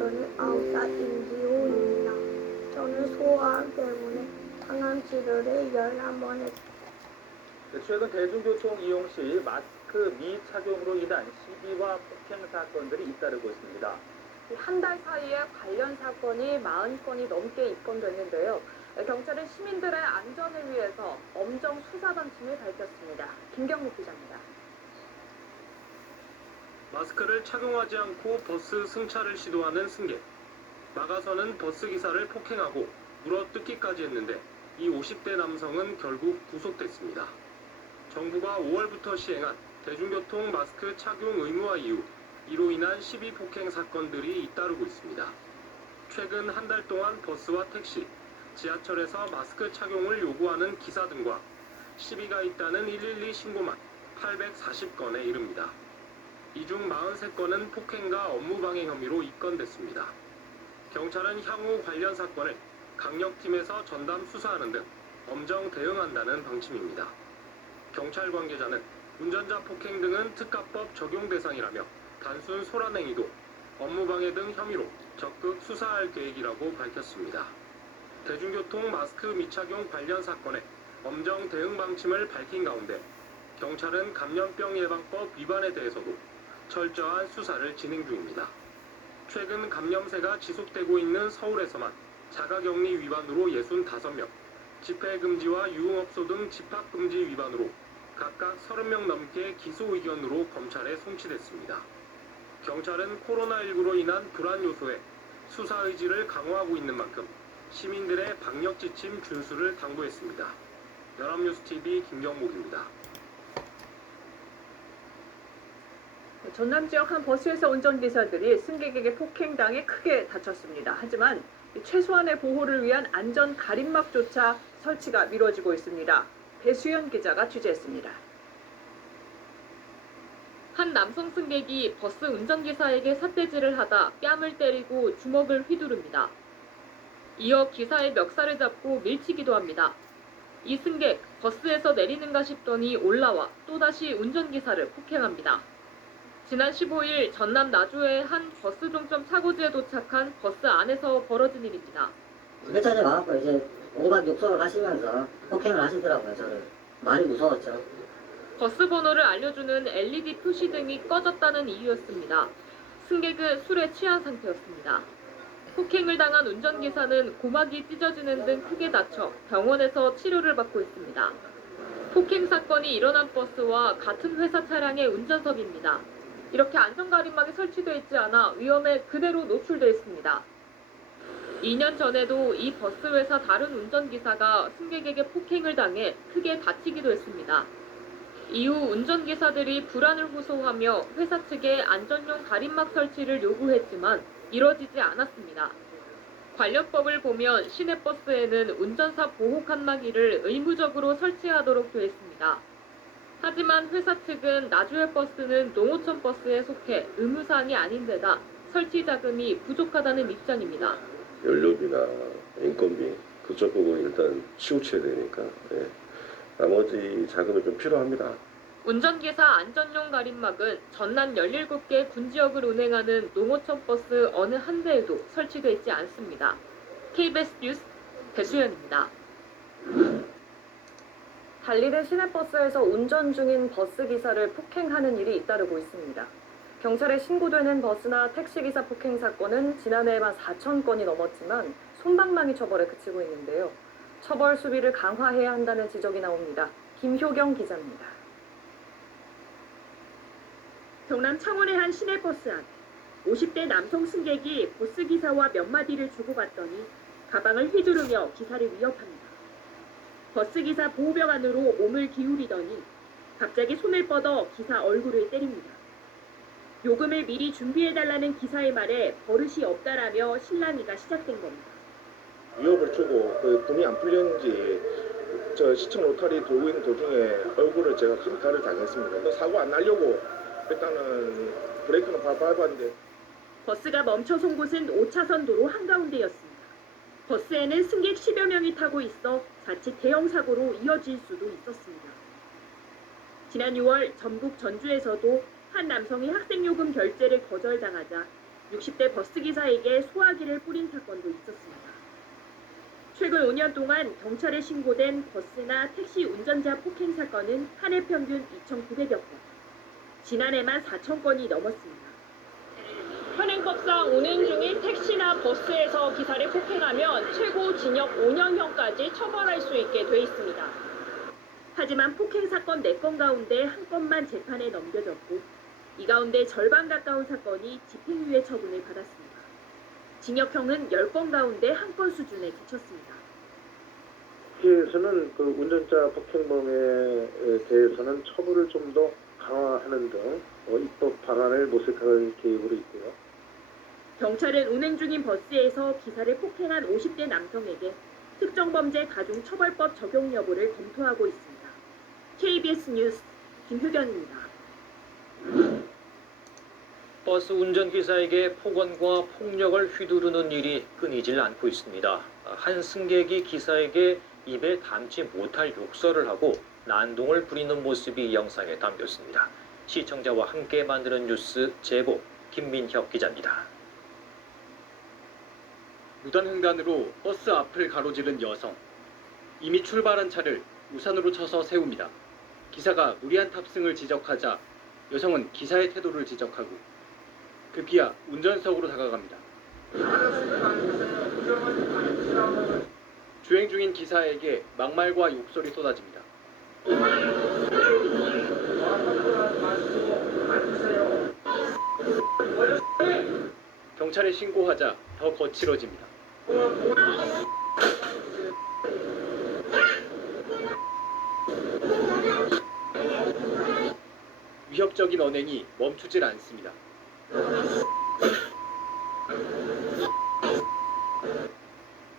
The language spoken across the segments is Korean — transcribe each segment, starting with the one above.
저는 9살 임지호입니다. 저는 소아암 때문에 항암치료를 11번 했습니다. 최근 대중교통 이용 시 마스크 미착용으로 인한 시비와 폭행 사건들이 잇따르고 있습니다. 한 달 사이에 관련 사건이 40건이 넘게 입건됐는데요. 경찰은 시민들의 안전을 위해서 엄정 수사 방침을 밝혔습니다. 김경록 기자입니다. 마스크를 착용하지 않고 버스 승차를 시도하는 승객. 막아서는 버스 기사를 폭행하고 물어뜯기까지 했는데 이 50대 남성은 결국 구속됐습니다. 정부가 5월부터 시행한 대중교통 마스크 착용 의무화 이후 이로 인한 시비 폭행 사건들이 잇따르고 있습니다. 최근 한 달 동안 버스와 택시, 지하철에서 마스크 착용을 요구하는 기사 등과 시비가 있다는 112 신고만 840건에 이릅니다. 이 중 43건은 폭행과 업무방해 혐의로 입건됐습니다. 경찰은 향후 관련 사건을 강력팀에서 전담 수사하는 등 엄정 대응한다는 방침입니다. 경찰 관계자는 운전자 폭행 등은 특가법 적용 대상이라며 단순 소란행위도 업무방해 등 혐의로 적극 수사할 계획이라고 밝혔습니다. 대중교통 마스크 미착용 관련 사건에 엄정 대응 방침을 밝힌 가운데 경찰은 감염병 예방법 위반에 대해서도 철저한 수사를 진행 중입니다. 최근 감염세가 지속되고 있는 서울에서만 자가격리 위반으로 65명, 집회금지와 유흥업소 등 집합금지 위반으로 각각 30명 넘게 기소 의견으로 검찰에 송치됐습니다. 경찰은 코로나19로 인한 불안 요소에 수사 의지를 강화하고 있는 만큼 시민들의 방역 지침 준수를 당부했습니다. 연합뉴스TV 김경목입니다. 전남 지역 한 버스에서 운전기사들이 승객에게 폭행당해 크게 다쳤습니다. 하지만 최소한의 보호를 위한 안전 가림막조차 설치가 미뤄지고 있습니다. 배수연 기자가 취재했습니다. 한 남성 승객이 버스 운전기사에게 삿대질을 하다 뺨을 때리고 주먹을 휘두릅니다. 이어 기사의 멱살을 잡고 밀치기도 합니다. 이 승객, 버스에서 내리는가 싶더니 올라와 또다시 운전기사를 폭행합니다. 지난 15일 전남 나주의 한 버스 종점 차고지에 도착한 버스 안에서 벌어진 일입니다. 회차제 와갖고 이제 온갖 욕설을 하시면서 폭행을 하시더라고요. 저를 많이 무서웠죠. 버스 번호를 알려주는 LED 표시등이 꺼졌다는 이유였습니다. 승객은 술에 취한 상태였습니다. 폭행을 당한 운전기사는 고막이 찢어지는 등 크게 다쳐 병원에서 치료를 받고 있습니다. 폭행 사건이 일어난 버스와 같은 회사 차량의 운전석입니다. 이렇게 안전가림막이 설치되어 있지 않아 위험에 그대로 노출되어 있습니다. 2년 전에도 이 버스 회사 다른 운전기사가 승객에게 폭행을 당해 크게 다치기도 했습니다. 이후 운전기사들이 불안을 호소하며 회사 측에 안전용 가림막 설치를 요구했지만 이뤄지지 않았습니다. 관련법을 보면 시내버스에는 운전사 보호 칸막이를 의무적으로 설치하도록 되어 있습니다. 하지만 회사 측은 나주의 버스는 농어촌 버스에 속해 의무사항이 아닌 데다 설치 자금이 부족하다는 입장입니다. 연료비나 인건비 그쪽 부분 일단 치우쳐야 되니까 나머지 자금이 좀 필요합니다. 운전기사 안전용 가림막은 전남 17개 군지역을 운행하는 농어촌 버스 어느 한 대에도 설치되어 있지 않습니다. KBS 뉴스 배수연입니다. 달리는 시내버스에서 운전 중인 버스기사를 폭행하는 일이 잇따르고 있습니다. 경찰에 신고되는 버스나 택시기사 폭행 사건은 지난해에만 4,000건이 넘었지만 솜방망이 처벌에 그치고 있는데요. 처벌 수비를 강화해야 한다는 지적이 나옵니다. 김효경 기자입니다. 경남 창원의 한 시내버스 안 50대 남성 승객이 버스기사와 몇 마디를 주고받더니 가방을 휘두르며 기사를 위협합니다. 버스기사 보호벽 안으로 몸을 기울이더니 갑자기 손을 뻗어 기사 얼굴을 때립니다. 요금을 미리 준비해달라는 기사의 말에 버릇이 없다라며 실랑이가 시작된 겁니다. 위협을 주고 그 돈이 안 풀렸는지 저 시청 로타리 돌고 있는 도중에 얼굴을 제가 강타를 당했습니다. 사고 안 나려고 일단은 브레이크는 밟았는데 버스가 멈춰선 곳은 5차선 도로 한가운데였습니다. 버스에는 승객 10여 명이 타고 있어 자칫 대형 사고로 이어질 수도 있었습니다. 지난 6월 전북 전주에서도 한 남성이 학생요금 결제를 거절당하자 60대 버스기사에게 소화기를 뿌린 사건도 있었습니다. 최근 5년 동안 경찰에 신고된 버스나 택시 운전자 폭행 사건은 한 해 평균 2,900여 건, 지난해만 4,000건이 넘었습니다. 현행법상 운행 중인 택시나 버스에서 기사를 폭행하면 최고 징역 5년형까지 처벌할 수 있게 돼 있습니다. 하지만 폭행 사건 4건 가운데 1건만 재판에 넘겨졌고 이 가운데 절반 가까운 사건이 집행유예 처분을 받았습니다. 징역형은 10건 가운데 1건 수준에 그쳤습니다. 시에서는 그 운전자 폭행범에 대해서는 처벌을 좀 더 강화하는 등 입법 방안을 모색할 계획으로 있고요. 경찰은 운행 중인 버스에서 기사를 폭행한 50대 남성에게 특정범죄 가중처벌법 적용 여부를 검토하고 있습니다. KBS 뉴스 김효경입니다. 버스 운전기사에게 폭언과 폭력을 휘두르는 일이 끊이질 않고 있습니다. 한 승객이 기사에게 입에 담지 못할 욕설을 하고 난동을 부리는 모습이 이 영상에 담겼습니다. 시청자와 함께 만드는 뉴스 제보 김민혁 기자입니다. 무단횡단으로 버스 앞을 가로지른 여성. 이미 출발한 차를 우산으로 쳐서 세웁니다. 기사가 무리한 탑승을 지적하자 여성은 기사의 태도를 지적하고 급기야 운전석으로 다가갑니다. 주행 중인 기사에게 막말과 욕설이 쏟아집니다. 경찰에 신고하자 더 거칠어집니다. 위협적인 언행이 멈추질 않습니다.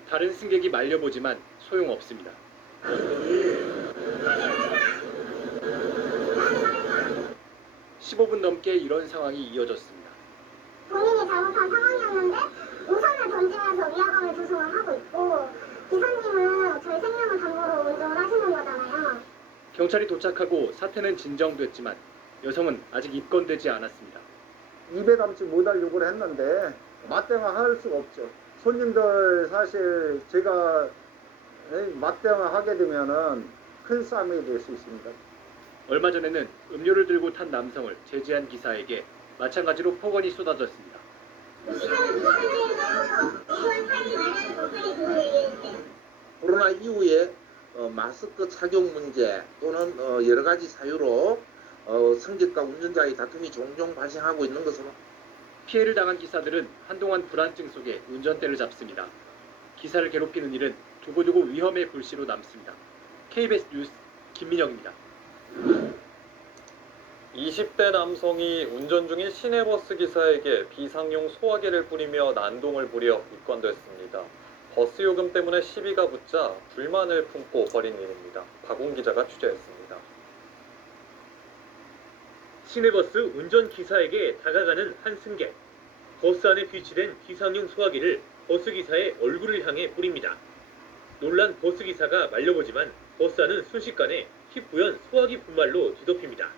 다른 승객이 말려보지만 소용없습니다. (15분) 넘게 이런 상황이 이어졌습니다. 본인이 잘못한 상황이었는데 우산을 던지면서 위화감을 조성을 하고 있고 기사님은 저희 생명을 담보로 운전을 하시는 거잖아요. 경찰이 도착하고 사태는 진정됐지만 여성은 아직 입건되지 않았습니다. 입에 담지 못할 요구를 했는데 맞대응할 수가 없죠. 손님들 사실 제가 맞대응하게 되면은 큰 싸움이 될 수 있습니다. 얼마 전에는 음료를 들고 탄 남성을 제지한 기사에게 마찬가지로 폭언이 쏟아졌습니다. 코로나 이후에 마스크 착용 문제 또는 여러 가지 사유로 승객과 운전자의 다툼이 종종 발생하고 있는 것으로 피해를 당한 기사들은 한동안 불안증 속에 운전대를 잡습니다. 기사를 괴롭히는 일은 두고두고 위험의 불씨로 남습니다. KBS 뉴스 김민영입니다. 20대 남성이 운전 중인 시내버스 기사에게 비상용 소화기를 뿌리며 난동을 부려 입건됐습니다. 버스 요금 때문에 시비가 붙자 불만을 품고 벌인 일입니다. 박웅 기자가 취재했습니다. 시내버스 운전기사에게 다가가는 한 승객. 버스 안에 비치된 비상용 소화기를 버스기사의 얼굴을 향해 뿌립니다. 놀란 버스기사가 말려보지만 버스 안은 순식간에 희뿌연 소화기 분말로 뒤덮입니다.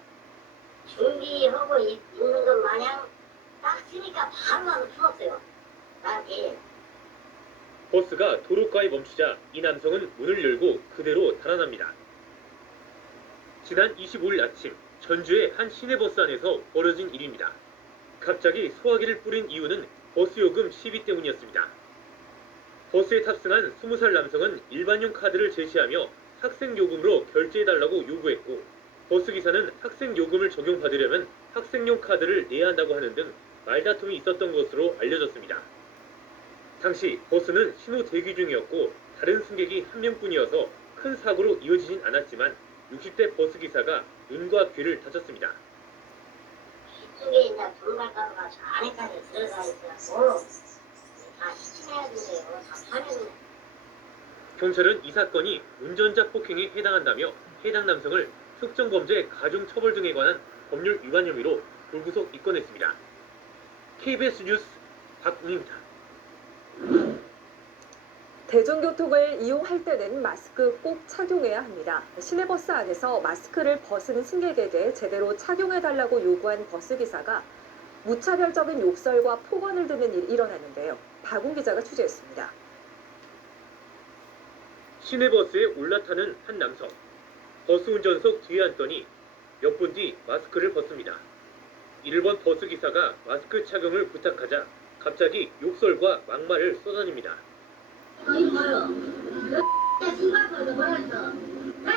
준비하고 있는 것 마냥 딱 쓰니까 바로 나서 죽었어요. 나한테. 버스가 도로가에 멈추자 이 남성은 문을 열고 그대로 달아납니다. 지난 25일 아침 전주의 한 시내버스 안에서 벌어진 일입니다. 갑자기 소화기를 뿌린 이유는 버스 요금 시비 때문이었습니다. 버스에 탑승한 20살 남성은 일반용 카드를 제시하며 학생 요금으로 결제해달라고 요구했고 버스기사는 학생 요금을 적용받으려면 학생용 카드를 내야 한다고 하는 등 말다툼이 있었던 것으로 알려졌습니다. 당시 버스는 신호 대기 중이었고 다른 승객이 한 명뿐이어서 큰 사고로 이어지진 않았지만 60대 버스기사가 눈과 귀를 다쳤습니다. 이쪽에 이제 분갈가루가 저 안에까지 들어가 있어서 다 시침해야 된대요. 다 파면. 경찰은 이 사건이 운전자 폭행에 해당한다며 해당 남성을 특정범죄 가중처벌 등에 관한 법률 위반 혐의로 불구속 입건했습니다. KBS 뉴스 박웅입니다. 대중교통을 이용할 때는 마스크 꼭 착용해야 합니다. 시내버스 안에서 마스크를 벗은 승객에게 제대로 착용해달라고 요구한 버스기사가 무차별적인 욕설과 폭언을 듣는 일이 일어났는데요. 박웅 기자가 취재했습니다. 시내버스에 올라타는 한 남성. 버스 운전석 뒤에 앉더니 몇 분 뒤 마스크를 벗습니다. 1번 버스 기사가 마스크 착용을 부탁하자 갑자기 욕설과 막말을 쏟아냅니다. 어이 뭐요? 너 신발거리도 뭐라 했어? 나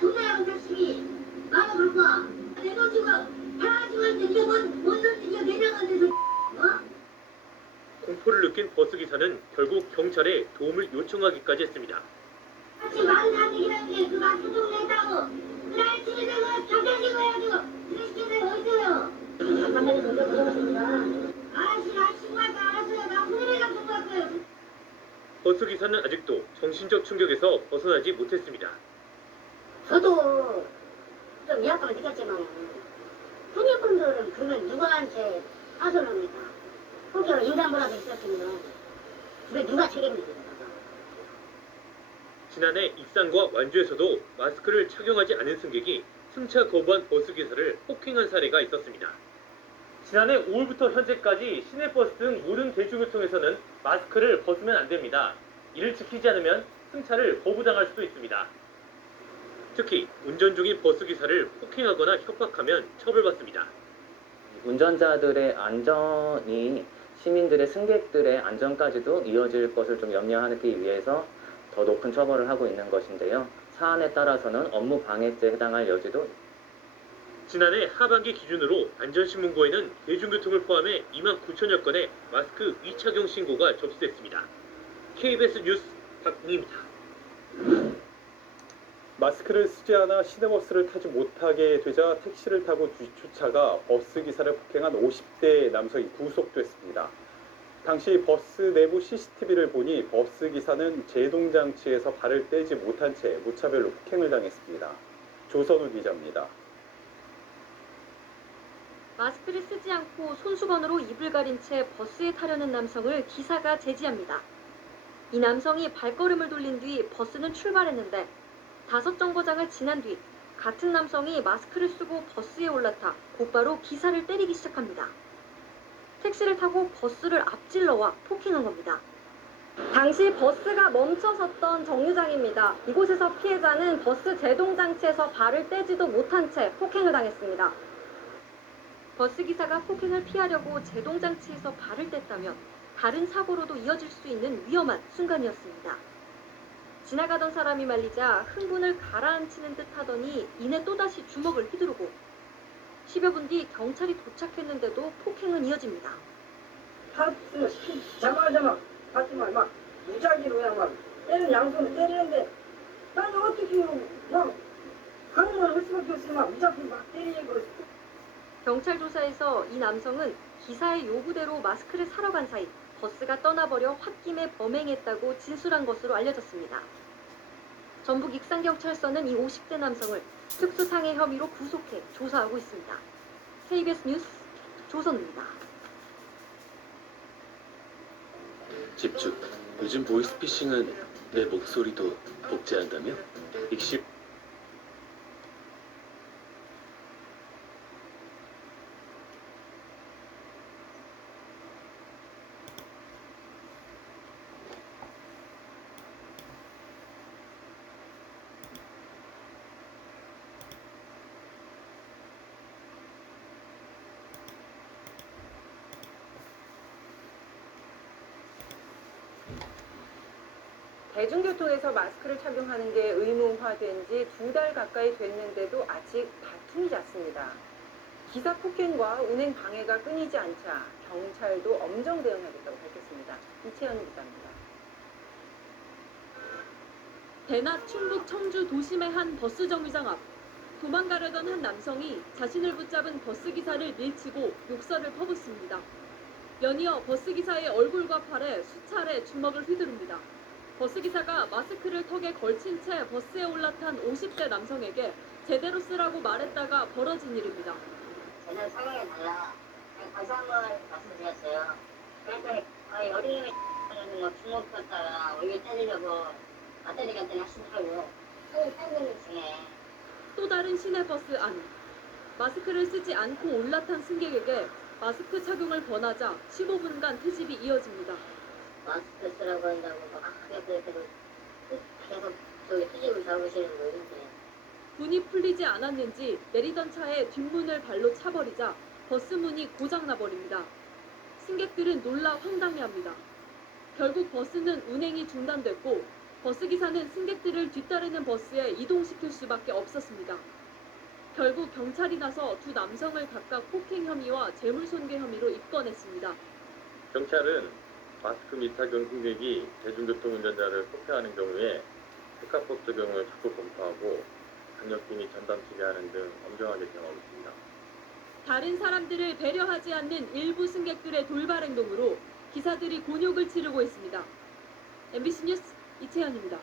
돈이라고 자식이 나도 그럴 거야. 내 돈 주고 하나씩 할때 이게 뭔 돈인지 이게 내려간 데서 어? 공포를 느낀 버스 기사는 결국 경찰에 도움을 요청하기까지 했습니다. 같이 많은 사람들이라는 그 마스크 좀 내다고 날 집에 가서 경찰지고 해가지고 그 시키는 어디서요? 잠깐만요 먼저 물어봤습니다. 아저씨 나 신고할 거 알았어요. 나 후회가 통보할 거예요. 버스 기사는 아직도 정신적 충격에서 벗어나지 못했습니다. 저도 좀 위압감을 느꼈지만 흔히분들은 그러면 누구한테 하소를 합니까? 혹여 인간보라도 있었으면 그게 누가 책임집니까? 지난해 익산과 완주에서도 마스크를 착용하지 않은 승객이 승차 거부한 버스 기사를 폭행한 사례가 있었습니다. 지난해 5월부터 현재까지 시내버스 등 모든 대중교통에서는 마스크를 벗으면 안 됩니다. 이를 지키지 않으면 승차를 거부당할 수도 있습니다. 특히 운전 중인 버스 기사를 폭행하거나 협박하면 처벌받습니다. 운전자들의 안전이 시민들의 승객들의 안전까지도 이어질 것을 좀 염려하기 위해서 더 높은 처벌을 하고 있는 것인데요. 사안에 따라서는 업무 방해죄에 해당할 여지도. 지난해 하반기 기준으로 안전신문고에는 대중교통을 포함해 29,000여 건의 마스크 미착용 신고가 접수됐습니다. KBS 뉴스 박웅입니다. 마스크를 쓰지 않아 시내버스를 타지 못하게 되자 택시를 타고 뒷주차가 버스 기사를 폭행한 50대 남성이 구속됐습니다. 당시 버스 내부 CCTV를 보니 버스 기사는 제동장치에서 발을 떼지 못한 채 무차별로 폭행을 당했습니다. 조선우 기자입니다. 마스크를 쓰지 않고 손수건으로 입을 가린 채 버스에 타려는 남성을 기사가 제지합니다. 이 남성이 발걸음을 돌린 뒤 버스는 출발했는데 5정거장을 지난 뒤 같은 남성이 마스크를 쓰고 버스에 올라타 곧바로 기사를 때리기 시작합니다. 택시를 타고 버스를 앞질러와 폭행한 겁니다. 당시 버스가 멈춰섰던 정류장입니다. 이곳에서 피해자는 버스 제동장치에서 발을 떼지도 못한 채 폭행을 당했습니다. 버스 기사가 폭행을 피하려고 제동장치에서 발을 뗐다면 다른 사고로도 이어질 수 있는 위험한 순간이었습니다. 지나가던 사람이 말리자 흥분을 가라앉히는 듯 하더니 이내 또다시 주먹을 휘두르고 10여 분 뒤 경찰이 도착했는데도 폭행은 이어집니다. 하트 잡아자마 하지만 막 무작위로 그냥 막 때는 양손을 때리는데 나는 어떻게 막 강요를 할 수밖에 없이 막 무작위 막 때리고. 경찰 조사에서 이 남성은 기사의 요구대로 마스크를 사러 간 사이 버스가 떠나버려 홧김에 범행했다고 진술한 것으로 알려졌습니다. 전북 익산경찰서는 이 50대 남성을 특수상해 혐의로 구속해 조사하고 있습니다. KBS 뉴스 조선우입니다. 집중. 요즘 보이스피싱은 내 목소리도 복제한다며? 익십. 대중교통에서 마스크를 착용하는 게 의무화된 지 2달 가까이 됐는데도 아직 다툼이 잦습니다. 기사 폭행과 운행 방해가 끊이지 않자 경찰도 엄정 대응하겠다고 밝혔습니다. 이채연 기자입니다. 대낮 충북 청주 도심의 한 버스 정류장 앞 도망가려던 한 남성이 자신을 붙잡은 버스 기사를 밀치고 욕설을 퍼붓습니다. 연이어 버스 기사의 얼굴과 팔에 수차례 주먹을 휘두릅니다. 버스 기사가 마스크를 턱에 걸친 채 버스에 올라탄 50대 남성에게 제대로 쓰라고 말했다가 벌어진 일입니다. 저는 상황이 달라. 다시 한번 말씀드렸어요. 그랬더니 어린이를 뭐 주먹 떴다가 얼굴 때리려고 맞다리 갔더니 하시더라고요. 손이 떨리는 중에. 또 다른 시내버스 안. 마스크를 쓰지 않고 올라탄 승객에게 마스크 착용을 권하자 15분간 트집이 이어집니다. 마스크 쓰라고 한다고 막 계속 저기 수집을 잡으시는 분인데 문이 풀리지 않았는지 내리던 차에 뒷문을 발로 차버리자 버스 문이 고장나버립니다. 승객들은 놀라 황당해합니다. 결국 버스는 운행이 중단됐고 버스기사는 승객들을 뒤따르는 버스에 이동시킬 수밖에 없었습니다. 결국 경찰이 나서 두 남성을 각각 폭행 혐의와 재물손괴 혐의로 입건했습니다. 경찰은 마스크 미착용 승객이 대중교통 운전자를 폭행하는 경우에 특가법 적용을 적극 검토하고 강력히 전담치게 하는 등 엄정하게 대응하고 있습니다. 다른 사람들을 배려하지 않는 일부 승객들의 돌발 행동으로 기사들이 곤욕을 치르고 있습니다. MBC 뉴스 이채연입니다.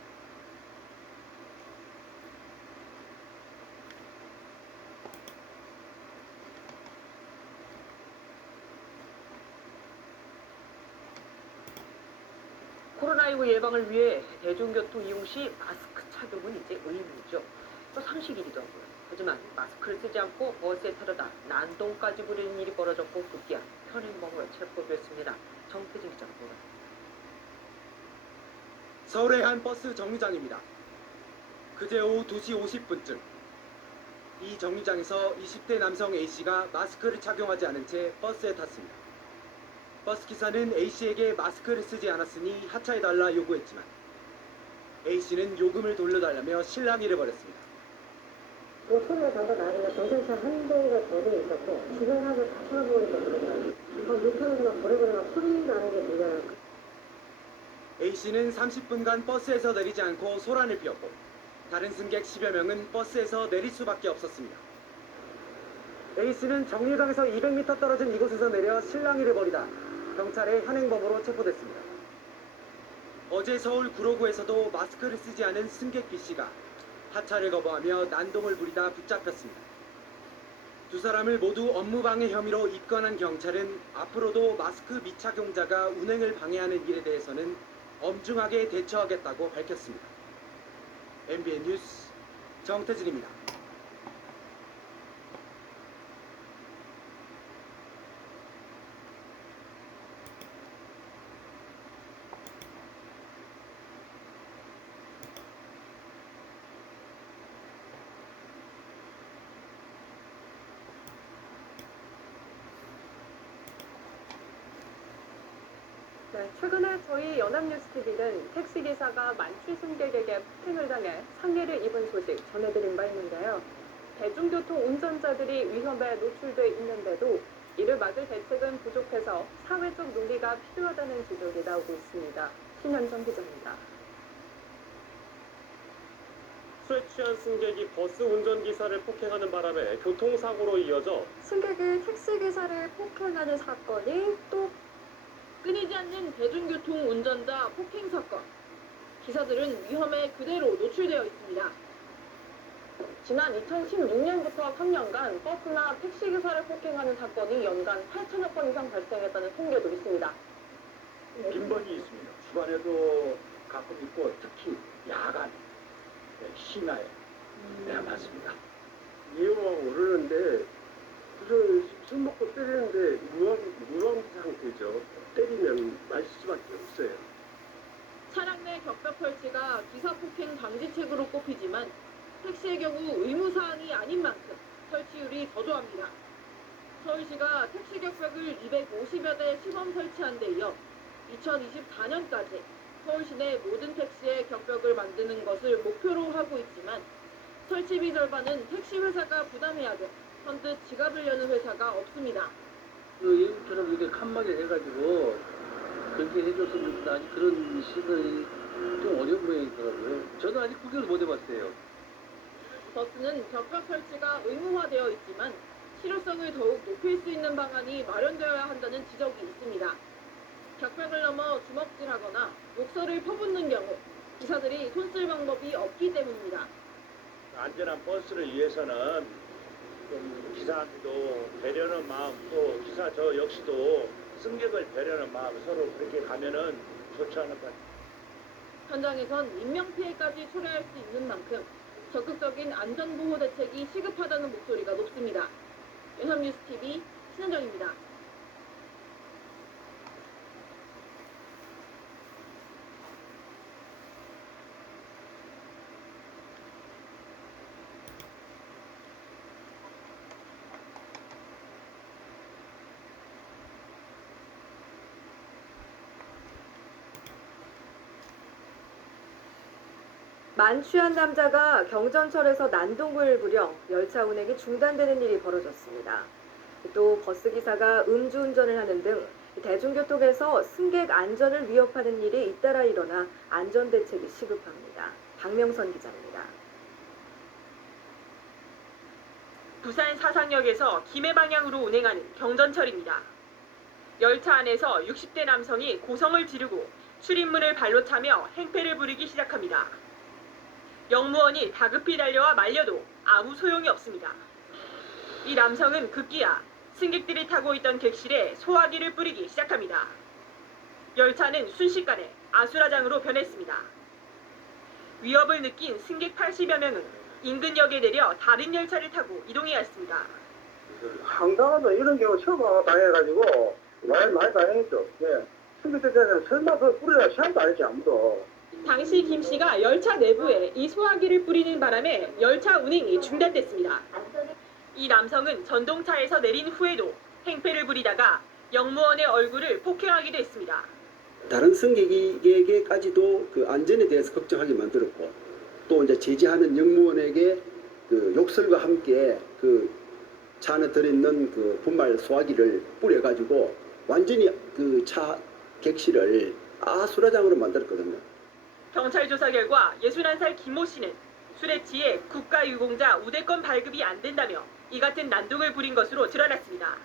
코로나19 예방을 위해 대중교통 이용 시 마스크 착용은 이제 의무죠. 또 상식이기도 하고요. 하지만 마스크를 쓰지 않고 버스에 타려다 난동까지 부리는 일이 벌어졌고 급기야 현행범으로 체포됐습니다. 정태진 기자가 보도합니다. 서울의 한 버스 정류장입니다. 그제 오후 2시 50분쯤 이 정류장에서 20대 남성 A씨가 마스크를 착용하지 않은 채 버스에 탔습니다. 버스 기사는 A씨에게 마스크를 쓰지 않았으니 하차해달라 요구했지만 A씨는 요금을 돌려달라며 실랑이를 벌였습니다. 소리가 방금 나니까 경찰차 한 대가 더 돼 있었고 주변하고 다 쳐다보니까 그러더라고요. 못하면서 막 버려버려 막 소리 나는 게 들려요. A씨는 30분간 버스에서 내리지 않고 소란을 피웠고 다른 승객 10여 명은 버스에서 내릴 수밖에 없었습니다. A씨는 정류장에서 200m 떨어진 이곳에서 내려 실랑이를 벌이다 경찰의 현행범으로 체포됐습니다. 어제 서울 구로구에서도 마스크를 쓰지 않은 승객 B씨가 하차를 거부하며 난동을 부리다 붙잡혔습니다. 두 사람을 모두 업무방해 혐의로 입건한 경찰은 앞으로도 마스크 미착용자가 운행을 방해하는 일에 대해서는 엄중하게 대처하겠다고 밝혔습니다. MBN 뉴스 정태진입니다. 네, 최근에 저희 연합뉴스TV는 택시기사가 만취 승객에게 폭행을 당해 상해를 입은 소식 전해드린 바 있는데요. 대중교통 운전자들이 위험에 노출돼 있는데도 이를 막을 대책은 부족해서 사회적 논의가 필요하다는 지적이 나오고 있습니다. 신현정 기자입니다. 술에 취한 승객이 버스 운전기사를 폭행하는 바람에 교통사고로 이어져 승객이 택시기사를 폭행하는 사건이 또 끊이지 않는 대중교통 운전자 폭행 사건. 기사들은 위험에 그대로 노출되어 있습니다. 지난 2016년부터 3년간 버스나 택시기사를 폭행하는 사건이 연간 8천여 건 이상 발생했다는 통계도 있습니다. 빈번히 있습니다. 주말에도 가끔 있고 특히 야간, 심야에 많습니다. 위험하고 그러는데 술 먹고 때리는데 무방 상태죠. 때리면 맞을 수밖에 없어요. 차량 내 격벽 설치가 기사 폭행 방지책으로 꼽히지만 택시의 경우 의무사항이 아닌 만큼 설치율이 더 저합니다. 서울시가 택시 격벽을 250여 대 시범 설치한 데 이어 2024년까지 서울시 내 모든 택시에 격벽을 만드는 것을 목표로 하고 있지만 설치비 절반은 택시 회사가 부담해야 돼 선뜻 지갑을 여는 회사가 없습니다. 예국처럼 이렇게 칸막이 해가지고 그렇게 해줬으면 아니 그런 시설이 좀 어려운 모양이더라고요. 저도 아직 구경을 못 해봤어요. 버스는 격벽 설치가 의무화되어 있지만 실효성을 더욱 높일 수 있는 방안이 마련되어야 한다는 지적이 있습니다. 격벽을 넘어 주먹질하거나 욕설을 퍼붓는 경우 기사들이 손쓸 방법이 없기 때문입니다. 안전한 버스를 위해서는 좀 기사한테도 배려하는 마음, 또 기사 저 역시도 승객을 배려하는 마음 서로 그렇게 가면은 좋지 않을까. 현장에선 인명피해까지 초래할 수 있는 만큼 적극적인 안전보호 대책이 시급하다는 목소리가 높습니다. 연합뉴스TV 신현정입니다. 만취한 남자가 경전철에서 난동을 부려 열차 운행이 중단되는 일이 벌어졌습니다. 또 버스기사가 음주운전을 하는 등 대중교통에서 승객 안전을 위협하는 일이 잇따라 일어나 안전대책이 시급합니다. 박명선 기자입니다. 부산 사상역에서 김해 방향으로 운행하는 경전철입니다. 열차 안에서 60대 남성이 고성을 지르고 출입문을 발로 차며 행패를 부리기 시작합니다. 역무원이 다급히 달려와 말려도 아무 소용이 없습니다. 이 남성은 급기야 승객들이 타고 있던 객실에 소화기를 뿌리기 시작합니다. 열차는 순식간에 아수라장으로 변했습니다. 위협을 느낀 승객 80여 명은 인근 역에 내려 다른 열차를 타고 이동해야 했습니다. 황당하다 이런 경우 처음 당해가지고 많이 당했죠. 예. 승객들한테는 설마 그걸 뿌리라 시험도 안 했지 아무도. 당시 김 씨가 열차 내부에 이 소화기를 뿌리는 바람에 열차 운행이 중단됐습니다. 이 남성은 전동차에서 내린 후에도 행패를 부리다가 역무원의 얼굴을 폭행하기도 했습니다. 다른 승객에게까지도 그 안전에 대해서 걱정하게 만들었고 또 이제 제지하는 역무원에게 그 욕설과 함께 그 차 안에 들어있는 그 분말 소화기를 뿌려가지고 완전히 그 차 객실을 아수라장으로 만들었거든요. 경찰 조사 결과 61살 김모 씨는 술에 취해 국가유공자 우대권 발급이 안 된다며 이 같은 난동을 부린 것으로 드러났습니다.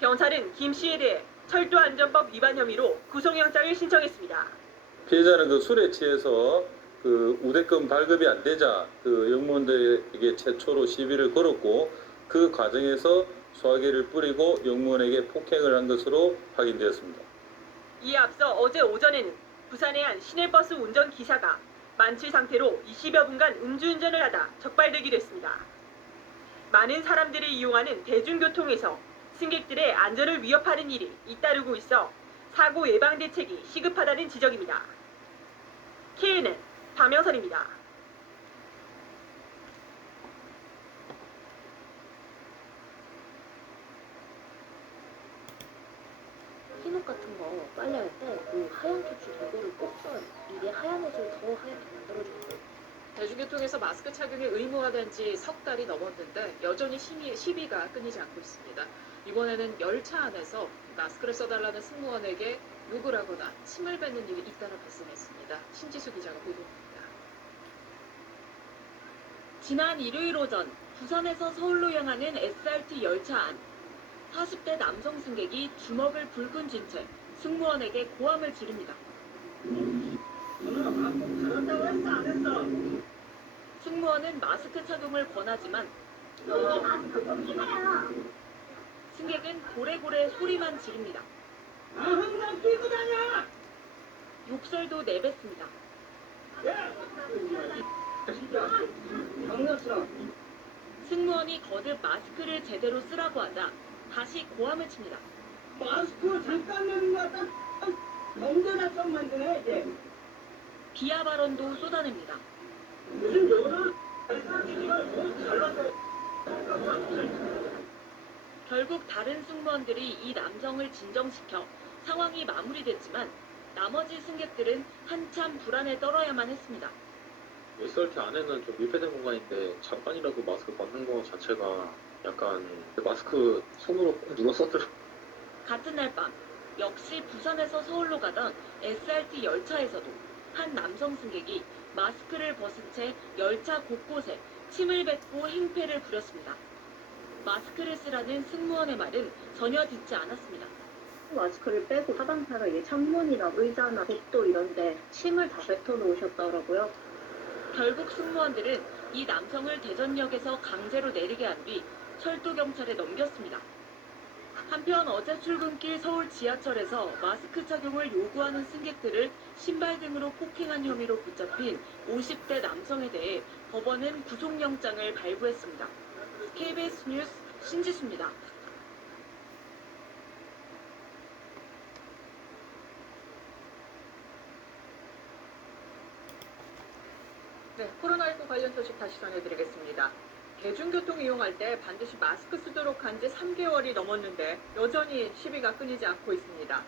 경찰은 김 씨에 대해 철도안전법 위반 혐의로 구속영장을 신청했습니다. 피해자는 그 술에 취해서 그 우대권 발급이 안 되자 그 역무원들에게 최초로 시비를 걸었고 그 과정에서 소화기를 뿌리고 역무원에게 폭행을 한 것으로 확인되었습니다. 이에 앞서 어제 오전에는 부산의 한 시내버스 운전기사가 만취 상태로 20여 분간 음주운전을 하다 적발되기도 했습니다. 많은 사람들이 이용하는 대중교통에서 승객들의 안전을 위협하는 일이 잇따르고 있어 사고 예방 대책이 시급하다는 지적입니다. KNN 박명선입니다. 흰옷 같은 거 빨래할 때 그 하얀 캡슐 이거를 꼭 써요. 이게 하얀 옷을 더 하얗게 만들어주는 거예요. 대중교통에서 마스크 착용이 의무화된 지 석 달이 넘었는데 여전히 시비가 끊이지 않고 있습니다. 이번에는 열차 안에서 마스크를 써달라는 승무원에게 욕을 하거나 침을 뱉는 일이 잇따라 발생했습니다. 신지수 기자가 보도합니다. 지난 일요일 오전 부산에서 서울로 향하는 SRT 열차 안 40대 남성 승객이 주먹을 불끈 쥔 채 승무원에게 고함을 지릅니다. 승무원은 마스크 착용을 권하지만 승객은 고래고래 소리만 지릅니다. 항상 끼고 다녀! 욕설도 내뱉습니다. 승무원이 거듭 마스크를 제대로 쓰라고 하자 다시 고함을 칩니다. 마스크 잠깐 내는 거 딱 경제나 좀 만드네 이제. 비하 발언도 쏟아냅니다. 무슨 여자? 결국 다른 승무원들이 이 남성을 진정시켜 상황이 마무리됐지만 나머지 승객들은 한참 불안에 떨어야만 했습니다. SRT 안에는 좀 밀폐된 공간인데 잠깐이라도 마스크 벗는 거 자체가 약간 마스크 손으로 꼭 눌러 썼더라고요. 같은 날 밤 역시 부산에서 서울로 가던 SRT 열차에서도 한 남성 승객이 마스크를 벗은 채 열차 곳곳에 침을 뱉고 행패를 부렸습니다. 마스크를 쓰라는 승무원의 말은 전혀 듣지 않았습니다. 마스크를 빼고 사방사가 이게 창문이나 의자나 복도 이런데 침을 다 뱉어 놓으셨더라고요. 결국 승무원들은 이 남성을 대전역에서 강제로 내리게 한 뒤 철도경찰에 넘겼습니다. 한편 어제 출근길 서울 지하철에서 마스크 착용을 요구하는 승객들을 신발 등으로 폭행한 혐의로 붙잡힌 50대 남성에 대해 법원은 구속영장을 발부했습니다. KBS 뉴스 신지수입니다. 네, 코로나19 관련 소식 다시 전해드리겠습니다. 대중교통 이용할 때 반드시 마스크 쓰도록 한 지 3개월이 넘었는데 여전히 시비가 끊이지 않고 있습니다.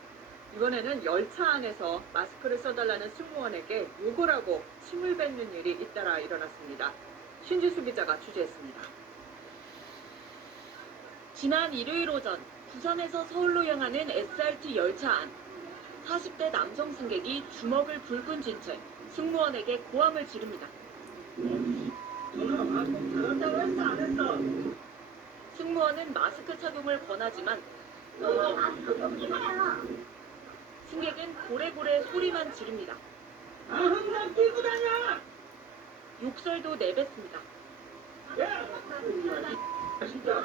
이번에는 열차 안에서 마스크를 써달라는 승무원에게 욕을 하고 침을 뱉는 일이 잇따라 일어났습니다. 신지수 기자가 취재했습니다. 지난 일요일 오전 부산에서 서울로 향하는 SRT 열차 안 40대 남성 승객이 주먹을 불끈 쥔 채 승무원에게 고함을 지릅니다. 승무원은 마스크 착용을 권하지만 승객은 고래고래 소리만 지릅니다. 항상 끼고 다녀! 욕설도 내뱉습니다. 진짜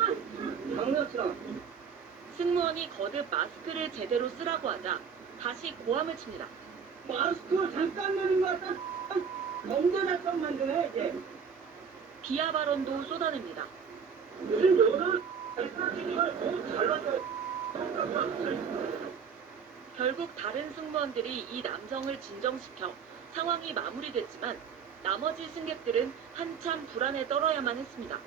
장난치나. 승무원이 거듭 마스크를 제대로 쓰라고 하자 다시 고함을 칩니다. 마스크 잠깐 내는 거 같다. 범죄 작성 만드네 이제. 비하 발언도 쏟아냅니다. 결국 다른 승무원들이 이 남성을 진정시켜 상황이 마무리됐지만 나머지 승객들은 한참 불안에 떨어야만 했습니다.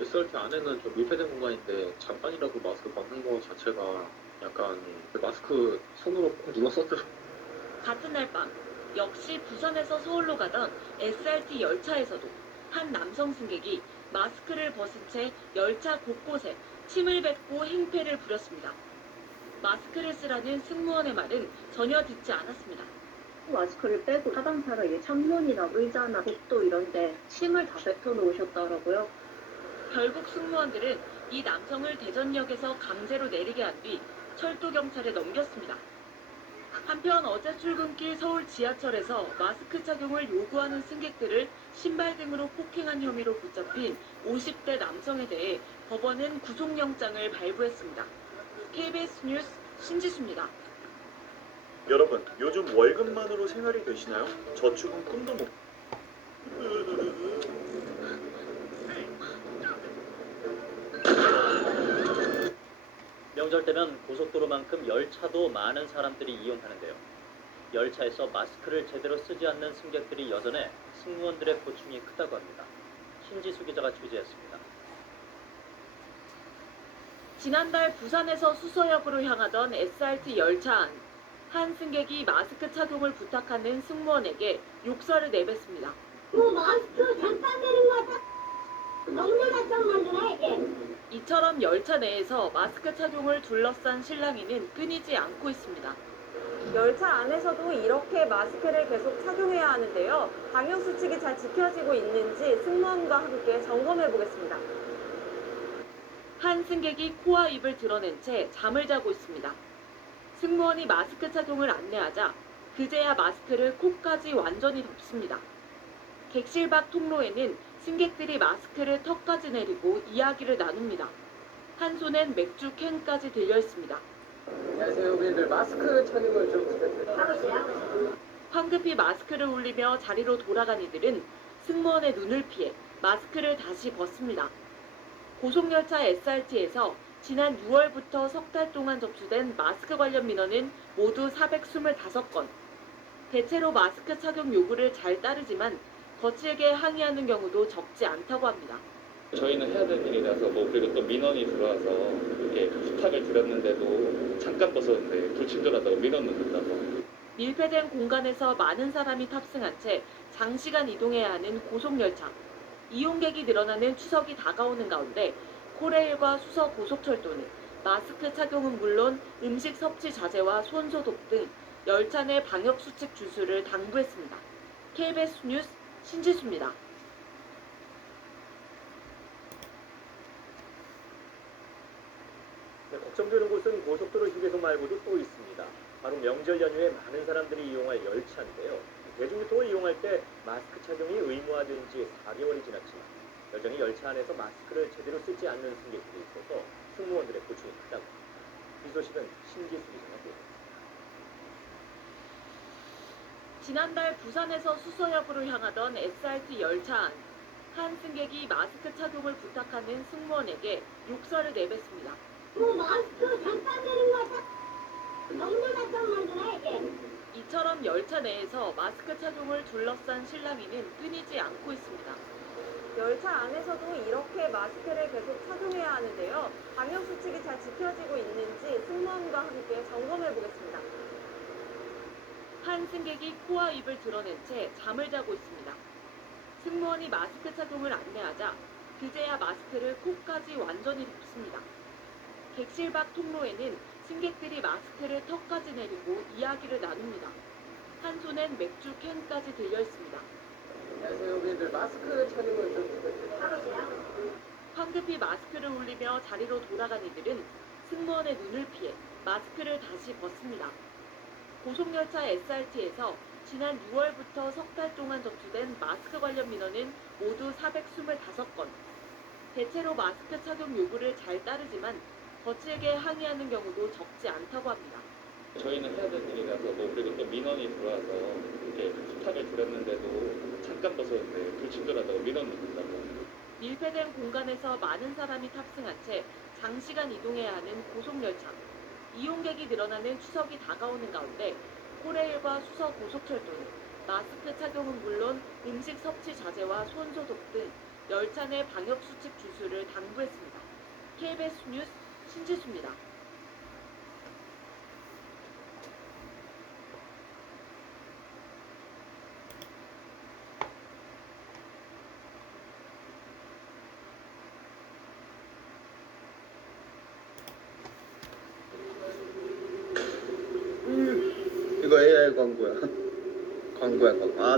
SRT 안에는 좀 밀폐된 공간인데 잠깐이라도 마스크 벗는 거 자체가 약간 마스크 손으로 꼭 눌러 썼더라고요. 같은 날 밤 역시 부산에서 서울로 가던 SRT 열차에서도 한 남성 승객이 마스크를 벗은 채 열차 곳곳에 침을 뱉고 행패를 부렸습니다. 마스크를 쓰라는 승무원의 말은 전혀 듣지 않았습니다. 마스크를 빼고 사방사로 창문이나 의자나 복도 이런데 침을 다 뱉어 놓으셨더라고요. 결국 승무원들은 이 남성을 대전역에서 강제로 내리게 한 뒤 철도경찰에 넘겼습니다. 한편 어제 출근길 서울 지하철에서 마스크 착용을 요구하는 승객들을 신발 등으로 폭행한 혐의로 붙잡힌 50대 남성에 대해 법원은 구속영장을 발부했습니다. KBS 뉴스 신지수입니다. 여러분, 요즘 월급만으로 생활이 되시나요? 저축은 꿈도 못. 명절 때면 고속도로만큼 열차도 많은 사람들이 이용하는데요. 열차에서 마스크를 제대로 쓰지 않는 승객들이 여전해 승무원들의 고충이 크다고 합니다. 신지수 기자가 취재했습니다. 지난달 부산에서 수서역으로 향하던 SRT 열차 안 한 승객이 마스크 착용을 부탁하는 승무원에게 욕설을 내뱉습니다. 마스크 잠깐 내는 거 같다. 범죄 작성 만드네 이게. 이처럼 열차 내에서 마스크 착용을 둘러싼 실랑이는 끊이지 않고 있습니다. 열차 안에서도 이렇게 마스크를 계속 착용해야 하는데요. 방역수칙이 잘 지켜지고 있는지 승무원과 함께 점검해 보겠습니다. 한 승객이 코와 입을 드러낸 채 잠을 자고 있습니다. 승무원이 마스크 착용을 안내하자 그제야 마스크를 코까지 완전히 덮습니다. 객실 밖 통로에는 승객들이 마스크를 턱까지 내리고 이야기를 나눕니다. 한 손엔 맥주 캔까지 들려 있습니다. 안녕하세요. 우리들 마스크 착용을 좀 부탁드립니다. 황급히 마스크를 올리며 자리로 돌아간 이들은 승무원의 눈을 피해 마스크를 다시 벗습니다. 고속열차 SRT에서 지난 6월부터 석 달 동안 접수된 마스크 관련 민원은 모두 425건. 대체로 마스크 착용 요구를 잘 따르지만 거칠게 항의하는 경우도 적지 않다고 합니다. 저희는 해야 될 일이라서 그리고 또 민원이 들어와서 이렇게 부탁을 드렸는데도 잠깐 벗었는데 불친절하다고 민원 넣는다고. 밀폐된 공간에서 많은 사람이 탑승한 채 장시간 이동해야 하는 고속열차. 이용객이 늘어나는 추석이 다가오는 가운데 코레일과 수서 고속철도는 마스크 착용은 물론 음식 섭취 자제와 손소독 등 열차 내 방역수칙 준수를 당부했습니다. KBS 뉴스 신지수입니다. 네, 걱정되는 곳은 고속도로 휴게소 말고도 또 있습니다. 바로 명절 연휴에 많은 사람들이 이용할 열차인데요. 대중교통을 이용할 때 마스크 착용이 의무화된 지 4개월이 지났지만 여전히 열차 안에서 마스크를 제대로 쓰지 않는 승객들이 있어서 승무원들의 고충이 크다고 합니다. 이 소식은 신지수 기자가 보도했습니다. 지난달 부산에서 수서역으로 향하던 SRT 열차 안 한 승객이 마스크 착용을 부탁하는 승무원에게 욕설을 내뱉습니다. 마스크 잠깐 내는 거 같다. 범죄 작성 만드네 이게. 이처럼 열차 내에서 마스크 착용을 둘러싼 실랑이는 끊이지 않고 있습니다. 열차 안에서도 이렇게 마스크를 계속 착용해야 하는데요. 방역수칙이 잘 지켜지고 있는지 승무원과 함께 점검해 보겠습니다. 한 승객이 코와 입을 드러낸 채 잠을 자고 있습니다. 승무원이 마스크 착용을 안내하자 그제야 마스크를 코까지 완전히 덮습니다. 객실 밖 통로에는 승객들이 마스크를 턱까지 내리고 이야기를 나눕니다. 한 손엔 맥주 캔까지 들려 있습니다. 안녕하세요. 우리들 마스크 착용을 좀 하세요. 황급히 마스크를 올리며 자리로 돌아간 이들은 승무원의 눈을 피해 마스크를 다시 벗습니다. 고속열차 SRT에서 지난 6월부터 석 달 동안 접수된 마스크 관련 민원은 모두 425건. 대체로 마스크 착용 요구를 잘 따르지만 거칠게 항의하는 경우도 적지 않다고 합니다. 저희는 해야 될 일이라서 그리고 또 민원이 들어와서 이렇게 부탁을 드렸는데도 잠깐 벗었는데 불친절하다고 민원 넣는다고. 밀폐된 공간에서 많은 사람이 탑승한 채 장시간 이동해야 하는 고속열차. 이용객이 늘어나는 추석이 다가오는 가운데 코레일과 수서 고속철도는 마스크 착용은 물론 음식 섭취 자제와 손 소독 등 열차 내 방역 수칙 준수를 당부했습니다. KBS 뉴스 신지수입니다. 이거 AI 광고야. 광고야, 광고. 아,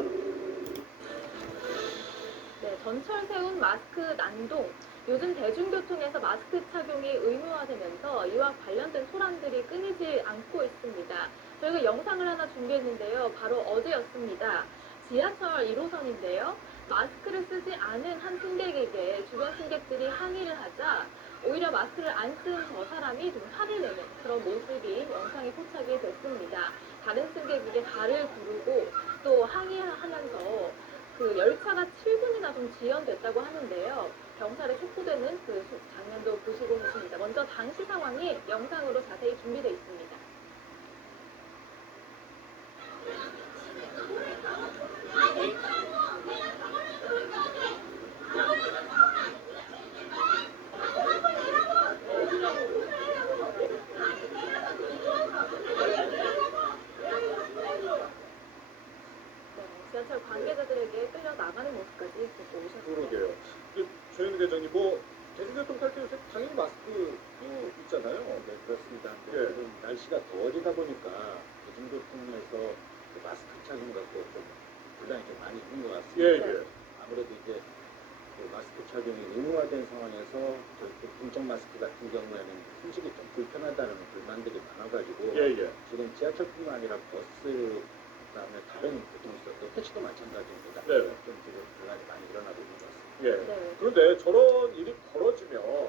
네, 전철 세운 마스크 난동. 요즘 대중교통에서 마스크 착용이 의무화되면서 이와 관련된 소란들이 끊이지 않고 있습니다. 저희가 영상을 하나 준비했는데요. 바로 어제였습니다. 지하철 1호선인데요. 마스크를 쓰지 않은 한 승객에게 주변 승객들이 항의를 하자 오히려 마스크를 안 쓴 저 사람이 좀 화를 내는 그런 모습이 영상에 포착이 됐습니다. 다른 승객에게 발을 구르고 또 항의하면서 그 열차가 7분이나 좀 지연됐다고 하는데요. 경찰에 촉구되는 그 장면도 보시고 계십니다. 먼저 당시 상황이 영상으로 자세히 준비되어 있습니다. 지하철 관계자들에게 끌려 나가는 모습까지 보고 오셨습니다. 그러게요. 조현우 대장님, 뭐 대중교통 탈 때 요새 당연히 마스크 끼고 있잖아요. 네, 그렇습니다. 예. 지금 날씨가 더워지다 보니까 대중교통에서 그 마스크 착용 갖고 좀 분량이 좀 많이 있는 것 같습니다. 예, 예. 아무래도 이제 그 마스크 착용이 의무화된 상황에서 저희 공적 마스크 같은 경우에는 숨쉬기 좀 불편하다는 불만들이 많아가지고 예, 예. 지금 지하철뿐만 아니라 버스 그다음에 다른 교통수단 또 택시도 마찬가지입니다. 네. 좀 지금 분란이 많이 일어나고 있는 것 같습니다. 예. 그런데 저런 일이 벌어지면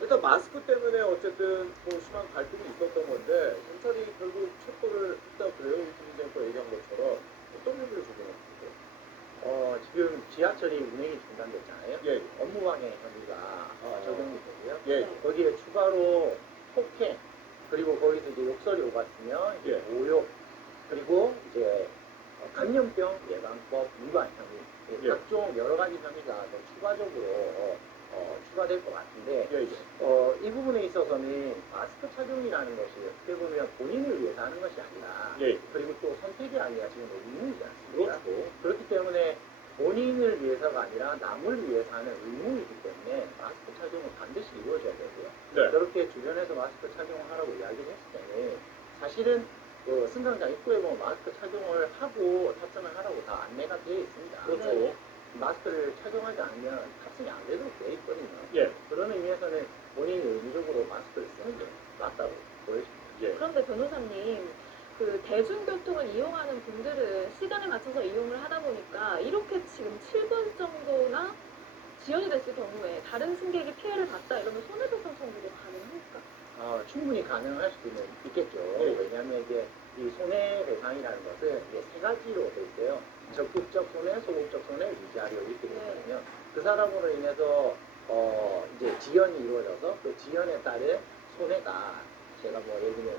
일단 마스크 때문에 어쨌든 뭐 심한 갈등이 있었던 건데 경찰이 결국 체포를 했다 그래요. 김진정과 얘기한 것처럼 어떤 의미를 적용합니까? 지금 지하철이 운행이 중단됐잖아요. 예. 업무방해 혐의가 적용이 되고요. 예. 거기에 추가로 폭행 그리고 거기서 이제 욕설이 오갔으면 이제 모욕 그리고 이제 감염병 예방법 위반 혐의 예. 각종 여러 가지 혐의가 더 추가적으로 추가될 것 같은데 예, 예. 이 부분에 있어서는 마스크 착용이라는 것이 어떻게 보면 본인을 위해서 하는 것이 아니라 예. 그리고 또 선택이 아니라 지금 의무이지 않습니까? 그렇죠. 그렇기 때문에 본인을 위해서가 아니라 남을 위해서 하는 의무이기 때문에 마스크 착용은 반드시 이루어져야 되고요. 네. 저렇게 주변에서 마스크 착용을 하라고 이야기를 했을 때는 사실은 그 승강장 입구에 보면 마스크 착용을 하고 탑승을 하라고 다 안내가 되어 있습니다. 그렇죠. 마스크를 착용하지 않으면 탑승이 안 되도록 되어 있거든요. 예. 그런 의미에서는 본인이 의무적으로 마스크를 쓰는 게 맞다고 보여집니다. 예. 그런데 변호사님, 그 대중교통을 이용하는 분들은 시간에 맞춰서 이용을 하다 보니까 이렇게 지금 7분 정도나 지연이 됐을 경우에 다른 승객이 피해를 봤다 이러면 손해배상 청구도 가능합니까? 충분히 가능할 수도 있겠죠. 예. 왜냐하면 이제 이 손해배상이라는 것은 이제 세 가지로 돼 있어요. 적극적 손해, 소극적 손해, 위자료 이렇게 되거든요. 그 사람으로 인해서 이제 지연이 이루어져서 그 지연에 따른 손해가 제가 뭐 예를 들면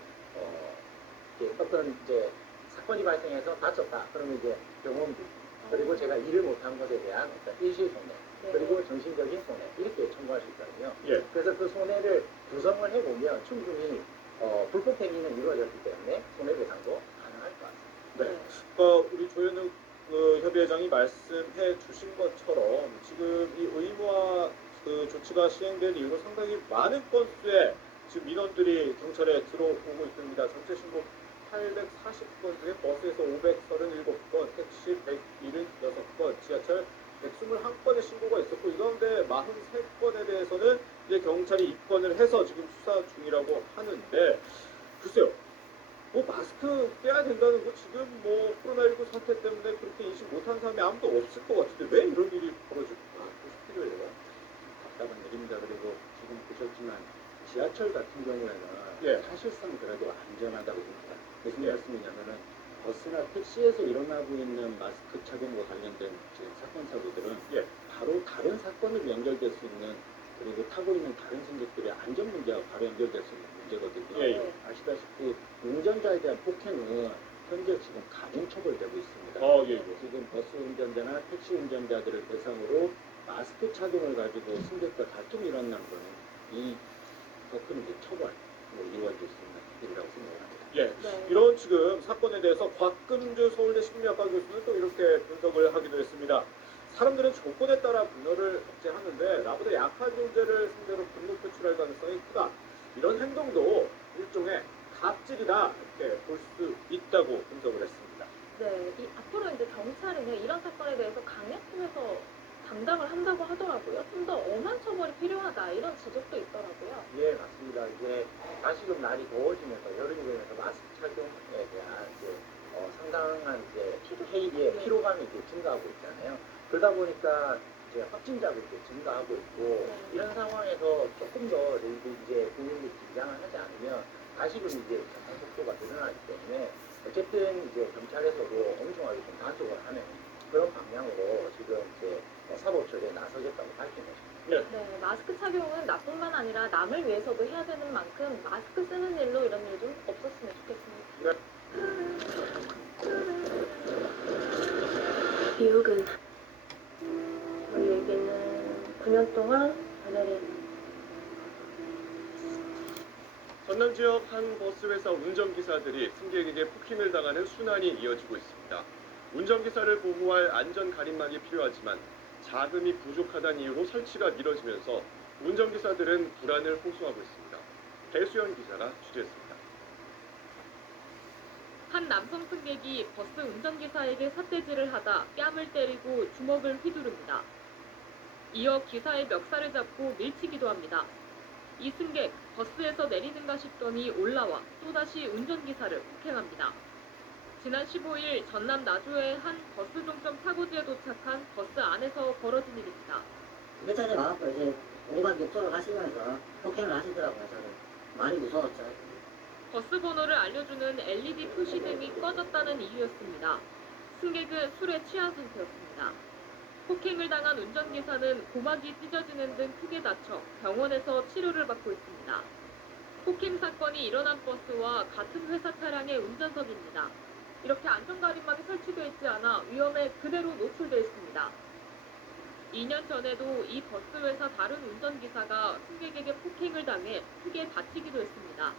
이제 어떤 이제 사건이 발생해서 다쳤다. 그러면 이제 병원비 그리고 제가 일을 못한 것에 대한 어떤 일시 손해 그리고 정신적인 손해 이렇게 청구할 수 있거든요. 예. 그래서 그 손해를 구성을 해보면 충분히 불법 행위는 이루어졌기 때문에 손해배상도 가능할 것 같습니다. 네. 우리 조현욱 협의회장이 말씀해 주신 것처럼 지금 이 의무화 조치가 시행된 이후로 상당히 많은 건수의 지금 민원들이 경찰에 들어오고 있습니다. 전체 신고 840건 중에 버스에서 537건, 택시 176건, 지하철 121건의 신고가 있었고 이 가운데 43건에 대해서는 이제 경찰이 입건을 해서 지금 수사 중이라고 하는데 글쎄요. 뭐 마스크 떼야 된다는 거 지금 뭐 코로나19 사태 때문에 그렇게 인식 못한 사람이 아무도 없을 것 같은데 왜 이런 일이 벌어질까 싶어요. 답답한 일입니다. 그리고 지금 보셨지만 지하철 같은 경우에는 사실상 그래도 안전하다고 봅니다. 무슨 말씀이냐면은 버스나 택시에서 일어나고 있는 마스크 착용과 관련된 사건 사고들은 바로 다른 사건으로 연결될 수 있는 그리고 타고 있는 다른 승객들의 안전 문제와 바로 연결될 수 있는 문제거든요. 아시다시피 운전자에 대한 폭행은 현재 지금 가중 처벌되고 있습니다. 지금 버스 운전자나 택시 운전자들을 대상으로 마스크 착용을 가지고 승객과 다툼이 일어난 거는 더 큰 처벌로 이루어질 수 있는 일이라고 생각합니다. 이런 지금 사건에 대해서 곽금주 서울대 심리학과 교수는 또 이렇게 분석을 하기도 했습니다. 사람들은 조건에 따라 분노를 억제하는데 나보다 약한 존재를 상대로 분노 표출할 가능성이 크다. 이런 행동도 일종의 갑질이다 이렇게 볼 수 있다고 분석을 했습니다. 네, 앞으로 이제 경찰에는 이런 사건에 대해서 강력팀에서 담당을 한다고 하더라고요. 좀 더 엄한 처벌이 필요하다 이런 지적도 있더라고요. 예, 맞습니다. 이제 다시금 날이 더워지면서 여름이 되면서 마스크 착용에 대한 상당한 피로감이 이제 증가하고 있잖아요. 그러다 보니까 이제 확진자도 이제 증가하고 있고 이런 상황에서 조금 더 이제 국민들이 긴장을 하지 않으면 다시금 이제 전환 속도가 늘어나기 때문에 어쨌든 이제 경찰에서도 엄중하게 좀 단속을 하는 그런 방향으로 지금 이제 사법 처리에 나서겠다고 밝힌 것입니다. 네, 마스크 착용은 나뿐만 아니라 남을 위해서도 해야 되는 만큼 마스크 쓰는 일로 이런 일 좀 없었으면 좋겠습니다. 미국은 우리에게는 9년 동안 하늘이 전남 지역 한 버스회사 운전기사들이 승객에게 폭행을 당하는 순환이 이어지고 있습니다. 운전기사를 보호할 안전 가림막이 필요하지만 자금이 부족하다는 이유로 설치가 미뤄지면서 운전기사들은 불안을 호소하고 있습니다. 배수연 기자가 취재했습니다. 한 남성 승객이 버스 운전기사에게 삿대질을 하다 뺨을 때리고 주먹을 휘두릅니다. 이어 기사의 멱살을 잡고 밀치기도 합니다. 이 승객 버스에서 내리는가 싶더니 올라와 또다시 운전기사를 폭행합니다. 지난 15일 전남 나주의 한 버스 종점 사고지에 도착한 버스 안에서 벌어진 일입니다. 며칠 전에 와갖고 이제 온갖 욕설을 하시면서 폭행을 하시더라고요. 저는 많이 무서웠죠. 버스 번호를 알려주는 LED 표시 등이 꺼졌다는 이유였습니다. 승객은 술에 취한 상태였습니다. 폭행을 당한 운전기사는 고막이 찢어지는 등 크게 다쳐 병원에서 치료를 받고 있습니다. 폭행 사건이 일어난 버스와 같은 회사 차량의 운전석입니다. 이렇게 안전가림막이 설치되어 있지 않아 위험에 그대로 노출되어 있습니다. 2년 전에도 이 버스 회사 다른 운전기사가 승객에게 폭행을 당해 크게 다치기도 했습니다.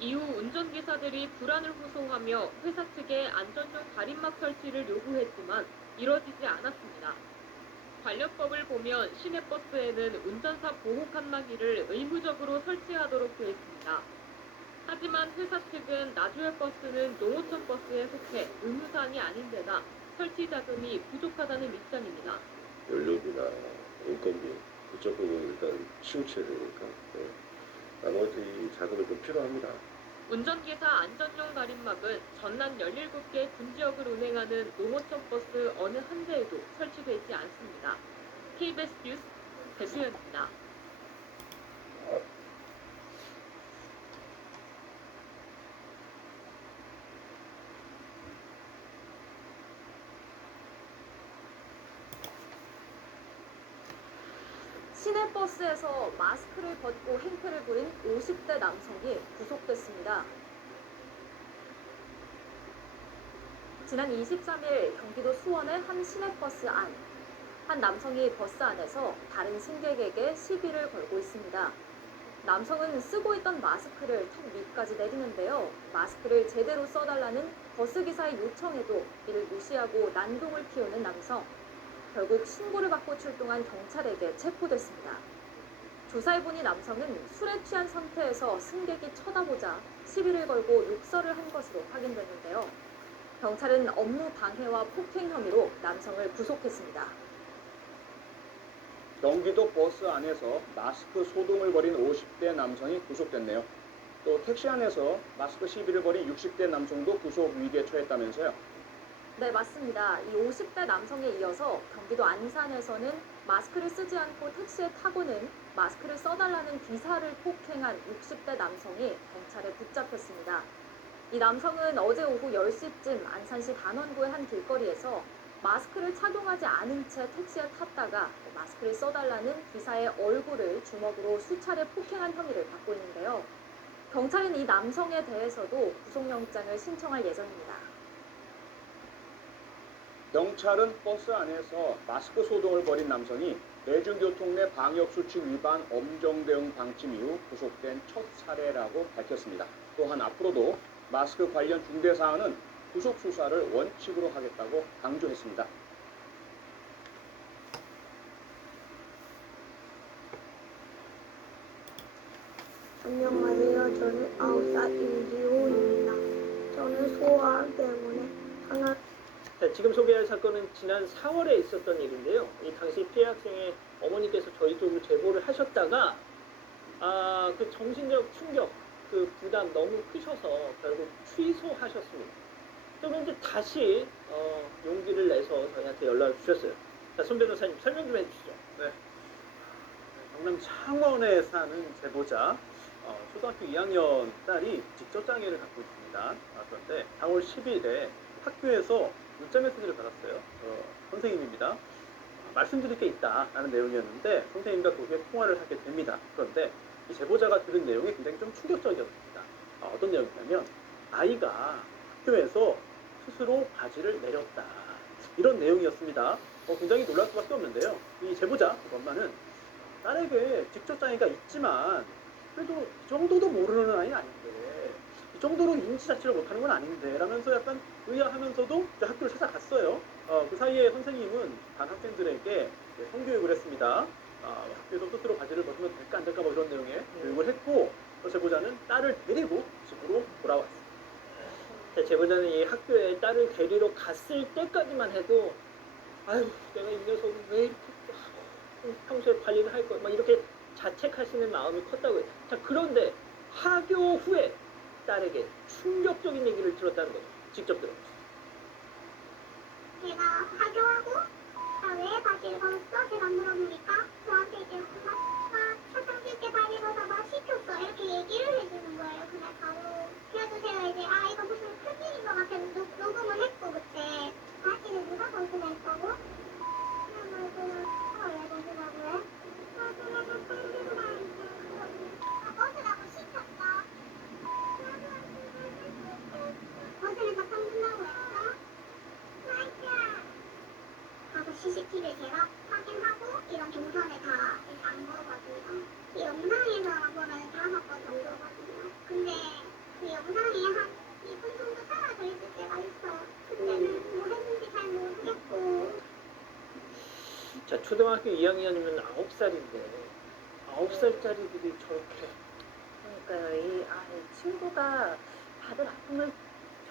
이후 운전기사들이 불안을 호소하며 회사 측에 안전용 가림막 설치를 요구했지만 이뤄지지 않았습니다. 관련법을 보면 시내버스에는 운전사 보호 칸막이를 의무적으로 설치하도록 되어 있습니다. 하지만 회사 측은 나주의 버스는 농어촌 버스에 속해 의무사항이 아닌데다 설치 자금이 부족하다는 입장입니다. 연료비나 인건비 그쪽 부분 일단 치우쳐야 되니까 나머지 자금이 좀 필요합니다. 운전기사 안전용 가림막은 전남 17개 군지역을 운행하는 농어촌 버스 어느 한 대에도 설치되어 있지 않습니다. KBS 뉴스 배수연입니다. 시내버스에서 마스크를 벗고 행패를 부린 50대 남성이 구속됐습니다. 지난 23일 경기도 수원의 한 시내버스 안, 한 남성이 버스 안에서 다른 승객에게 시비를 걸고 있습니다. 남성은 쓰고 있던 마스크를 턱 밑까지 내리는데요. 마스크를 제대로 써달라는 버스기사의 요청에도 이를 무시하고 난동을 피우는 남성. 결국 신고를 받고 출동한 경찰에게 체포됐습니다. 조사해보니 남성은 술에 취한 상태에서 승객이 쳐다보자 시비를 걸고 욕설을 한 것으로 확인됐는데요. 경찰은 업무 방해와 폭행 혐의로 남성을 구속했습니다. 경기도 버스 안에서 마스크 소동을 벌인 50대 남성이 구속됐네요. 또 택시 안에서 마스크 시비를 벌인 60대 남성도 구속 위기에 처했다면서요. 네, 맞습니다. 이 50대 남성에 이어서 경기도 안산에서는 마스크를 쓰지 않고 택시에 타고는 마스크를 써달라는 기사를 폭행한 60대 남성이 경찰에 붙잡혔습니다. 이 남성은 어제 오후 10시쯤 안산시 단원구의 한 길거리에서 마스크를 착용하지 않은 채 택시에 탔다가 마스크를 써달라는 기사의 얼굴을 주먹으로 수차례 폭행한 혐의를 받고 있는데요. 경찰은 이 남성에 대해서도 구속영장을 신청할 예정입니다. 경찰은 버스 안에서 마스크 소동을 벌인 남성이 대중교통 내 방역수칙 위반 엄정 대응 방침 이후 구속된 첫 사례라고 밝혔습니다. 또한 앞으로도 마스크 관련 중대 사안은 구속 수사를 원칙으로 하겠다고 강조했습니다. 안녕하세요. 저는 9살 임지호입니다. 저는 소아암 때문에 하나. 자, 지금 소개할 사건은 지난 4월에 있었던 일인데요. 이 당시 피해 학생의 어머니께서 저희 쪽으로 제보를 하셨다가 그 정신적 충격, 그 부담 너무 크셔서 결국 취소하셨습니다. 그러면 이제 다시 용기를 내서 저희한테 연락을 주셨어요. 자, 손 변호사님 설명 좀 해주시죠. 네. 경남 창원에 사는 제보자 초등학교 2학년 딸이 직접장애를 갖고 있습니다. 그런데 4월 10일에 학교에서 문자 메시지를 받았어요. 선생님입니다. 말씀드릴 게 있다라는 내용이었는데 선생님과 그게 통화를 하게 됩니다. 그런데 이 제보자가 들은 내용이 굉장히 좀 충격적이었습니다. 어떤 내용이냐면 아이가 학교에서 스스로 바지를 내렸다. 이런 내용이었습니다. 굉장히 놀랄 수밖에 없는데요. 이 제보자, 그 엄마는 딸에게 직접장애가 있지만 그래도 이 정도도 모르는 아이는 아닌데 이 정도로 인지 자체를 못하는 건 아닌데 라면서 약간 의아하면서도 이제 학교를 찾아갔어요. 그 사이에 선생님은 반 학생들에게 성교육을 했습니다. 학교에서 스스로 바지를 벗으면 될까 안 될까 뭐 이런 내용의 교육을 했고 제보자는 딸을 데리고 집으로 돌아왔습니다. 제보자는 이 학교에 딸을 데리러 갔을 때까지만 해도 아유 내가 이 녀석을 왜 이렇게 평소에 관리를 할 거야 막 이렇게 자책하시는 마음이 컸다고 해요. 자, 그런데 하교 후에 딸에게 충격적인 얘기를 들었다는 거죠. 직접 들어보시죠. 제가 하교하고 왜 바지를 벗었어? 제가 물어보니까 저한테 이제 엄마가 화장실 때 바지 벗어서 시켰어 이렇게 얘기를 해주는 거예요. 그날 바로. 그래서 제가 이제 이거 무슨 큰일인 것 같아서 녹음을 했고 그때 바지는 누가 벗으라 했다고? 왜 벗으라고 해? 벗으라고 시켰어. 벗으면서 던진다고 했어? 하고 CCTV 제가 확인하고 이런 동선에 다 안 거거든요. 이 영상에서 보면 5번 정도거든요. 근데 그 영상에 한 2분 정도 사라져 있을 때가 있어. 그때는 뭐 했는지 잘 모르겠고. 자, 초등학교 2학년이면 9살인데 9살짜리들이 저렇게 그러니까요. 이 친구가 받은 아픔을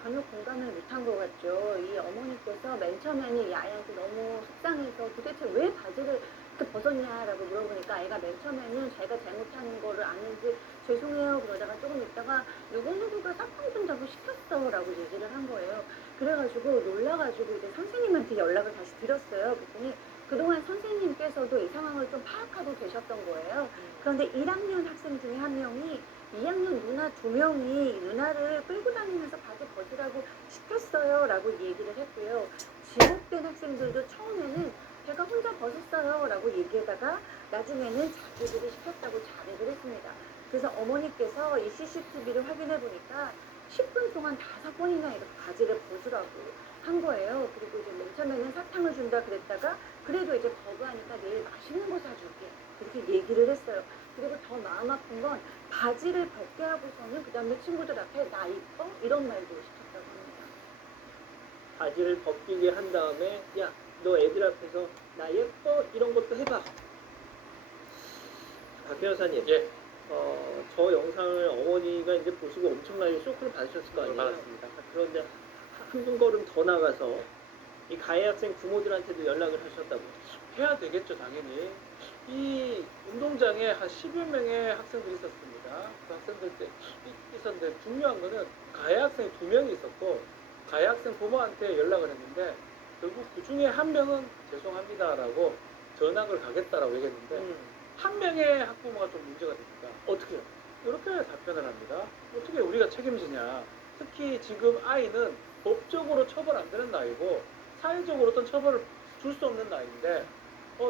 전혀 공감을 못한 것 같죠. 이 어머니께서 맨 처음에는 이 아이한테 너무 속상해서 도대체 왜 바지를 이렇게 벗었냐라고 물어보니까 아이가 맨 처음에는 자기가 잘못하는 거를 아는지 죄송해요 그러다가 조금 있다가 누구누구가 싹방 준다고 시켰어 라고 얘기를 한 거예요. 그래가지고 놀라가지고 이제 선생님한테 연락을 다시 드렸어요. 그랬더니 그동안 선생님께서도 이 상황을 좀 파악하고 계셨던 거예요. 그런데 1학년 학생 중에 한 명이 2학년 누나 2명이 누나를 끌고 다니면서 바지 벗으라고 시켰어요 라고 얘기를 했고요. 지목된 학생들도 처음에는 제가 혼자 벗었어요 라고 얘기하다가 나중에는 자기들이 시켰다고 자백을 했습니다. 그래서 어머니께서 이 CCTV를 확인해 보니까 10분 동안 5번이나 이렇게 바지를 벗으라고 한 거예요. 그리고 이제 맨 처음에는 사탕을 준다 그랬다가 그래도 이제 거부하니까 내일 맛있는 거 사줄게 그렇게 얘기를 했어요. 그리고 더 마음 아픈 건 바지를 벗게 하고서는 그 다음에 친구들 앞에 나 이뻐? 이런 말도 시켰다고 합니다. 바지를 벗기게 한 다음에 야, 너 애들 앞에서 나 예뻐? 이런 것도 해봐. 박 변호사님. 예. 저 영상을 어머니가 이제 보시고 엄청나게 쇼크를 받으셨을 거 아니에요? 받았습니다. 그런데 한 걸음 더 나가서 이 가해 학생 부모들한테도 연락을 하셨다고. 해야 되겠죠, 당연히. 이 운동장에 한 10여 명의 학생들이 있었습니다. 그 학생들 때 있었는데 중요한 거는 가해 학생 2명이 있었고 가해 학생 부모한테 연락을 했는데 결국 그 중에 한 명은 죄송합니다라고 전학을 가겠다라고 얘기했는데 한 명의 학부모가 좀 문제가 됩니다. 어떻게요? 이렇게 답변을 합니다. 어떻게 우리가 책임지냐. 특히 지금 아이는 법적으로 처벌 안 되는 나이고 사회적으로 어떤 처벌을 줄 수 없는 나이인데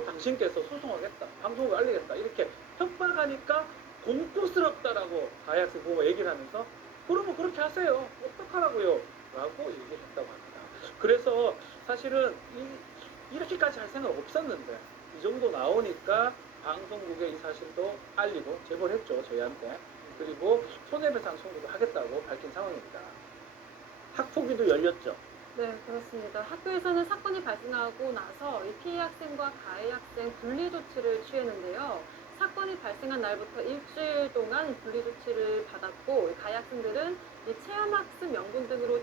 당신께서 소송하겠다, 방송을 알리겠다 이렇게 협박하니까 공포스럽다라고 가해 학생 부모가 얘기를 하면서 그러면 그렇게 하세요. 어떡하라고요? 라고 얘기했다고 합니다. 그래서 사실은 이렇게까지 할 생각 없었는데 이 정도 나오니까 방송국에 이 사실도 알리고 제보를 했죠, 저희한테. 그리고 손해배상 청구도 하겠다고 밝힌 상황입니다. 학폭위도 열렸죠. 네, 그렇습니다. 학교에서는 사건이 발생하고 나서 이 피해 학생과 가해 학생 분리 조치를 취했는데요. 사건이 발생한 날부터 일주일 동안 분리 조치를 받았고, 가해 학생들은 이 체험학습 명분 등으로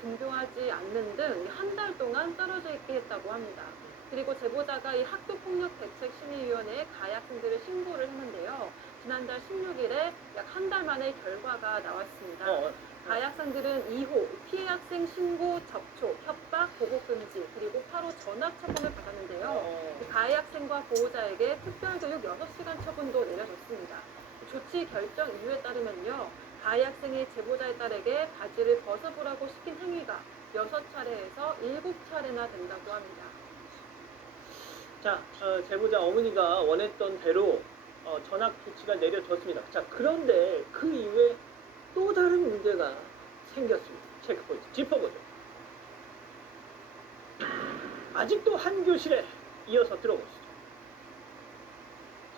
등교하지 않는 등 한 달 동안 떨어져 있게 했다고 합니다. 그리고 제보자가 이 학교폭력대책심의위원회에 가해 학생들을 신고를 했는데요. 지난달 16일에 약 한 달 만에 결과가 나왔습니다. 가해 학생들은 2호 피해 학생 신고, 접촉, 협박, 보고 금지, 그리고 8호 전학 처분을 받았는데요. 가해 학생과 보호자에게 특별교육 6시간 처분도 내려졌습니다. 조치 결정 이유에 따르면요. 가해 학생이 제보자의 딸에게 바지를 벗어보라고 시킨 행위가 6차례에서 7차례나 된다고 합니다. 자, 제보자 어머니가 원했던 대로 전학 조치가 내려졌습니다. 자, 그런데 그 이후에 또 다른 문제가 생겼습니다. 체크포인트 짚어보죠. 아직도 한 교실에 이어서 들어보시죠.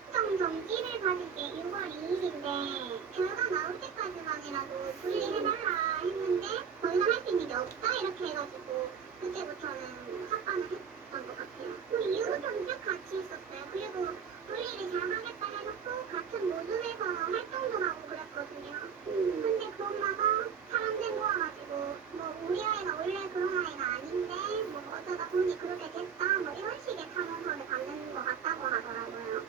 시청 정지를 받은 게 6월 2일인데 결과 나올 때까지만이라도 분리해달라 했는데 더 이상 할 수 있는 게 없다 이렇게 해가지고 그때부터는 삭감을 했던 것 같아요. 그 이후부터는 쭉 같이 있었어요. 그리고 분리를 잘 하겠다 해놓고 같은 모둠에서 활동도 하고 그랬거든요. 근데 그 엄마가 사람들 모아가지고 뭐 우리 아이가 원래 그런 아이가 아닌데 뭐 어쩌다 보니 그렇게 됐다 뭐 이런 식의 탐험서를 받는 것 같다고 하더라고요.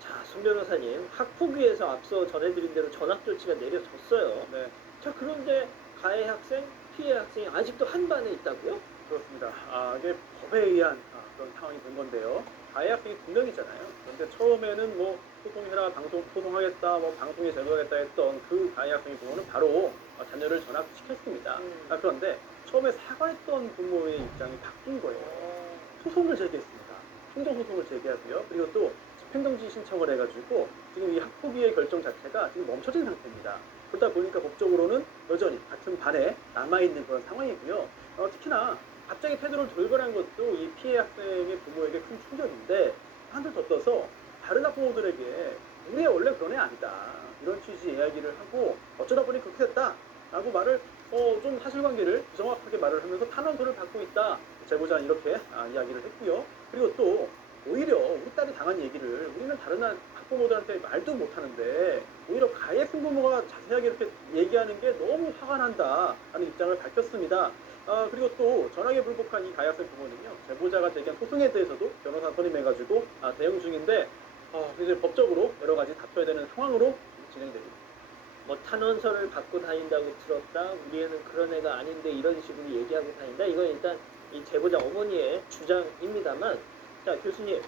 자, 손 변호사님, 학폭위에서 앞서 전해드린 대로 전학 조치가 내려졌어요. 네. 자, 그런데 가해 학생, 피해 학생이 아직도 한 반에 있다고요? 그렇습니다. 이게 법에 의한 그런 상황이 된 건데요. 가해 학생이 2명이잖아요. 그런데 처음에는 뭐 소송해라, 소송하겠다, 뭐 방송에 제보하겠다 했던 그 가해 학생의 부모는 바로 자녀를 전학시켰습니다. 그런데 처음에 사과했던 부모의 입장이 바뀐 거예요. 소송을 제기했습니다. 행정소송을 제기하고요. 그리고 또 집행정지 신청을 해가지고 지금 이 학폭위의 결정 자체가 지금 멈춰진 상태입니다. 그러다 보니까 법적으로는 여전히 같은 반에 남아있는 그런 상황이고요. 특히나 갑자기 태도를 돌변한 것도 이 피해 학생의 부모에게 큰 충격인데 한들 더 떠서 다른 학부모들에게 우리 애 원래 그런 애 아니다 이런 취지의 이야기를 하고 어쩌다 보니 그렇게 됐다 라고 말을 좀 사실관계를 정확하게 말을 하면서 탄원서를 받고 있다 제보자는 이렇게 이야기를 했고요. 그리고 또 오히려 우리 딸이 당한 얘기를 우리는 다른 학부모들한테 말도 못하는데 오히려 가해 승부모가 자세하게 이렇게 얘기하는 게 너무 화가 난다 라는 입장을 밝혔습니다. 그리고 또 전학에 불복한 이 가해 학생 부모는요, 제보자가 제기한 소송에 대해서도 변호사 선임해가지고 대응 중인데 이제 법적으로 여러 가지 다퉈야 되는 상황으로 진행됩니다. 뭐 탄원서를 받고 다닌다고 들었다, 우리 애는 그런 애가 아닌데 이런 식으로 얘기하고 다닌다. 이건 일단 이 제보자 어머니의 주장입니다만, 자 교수님,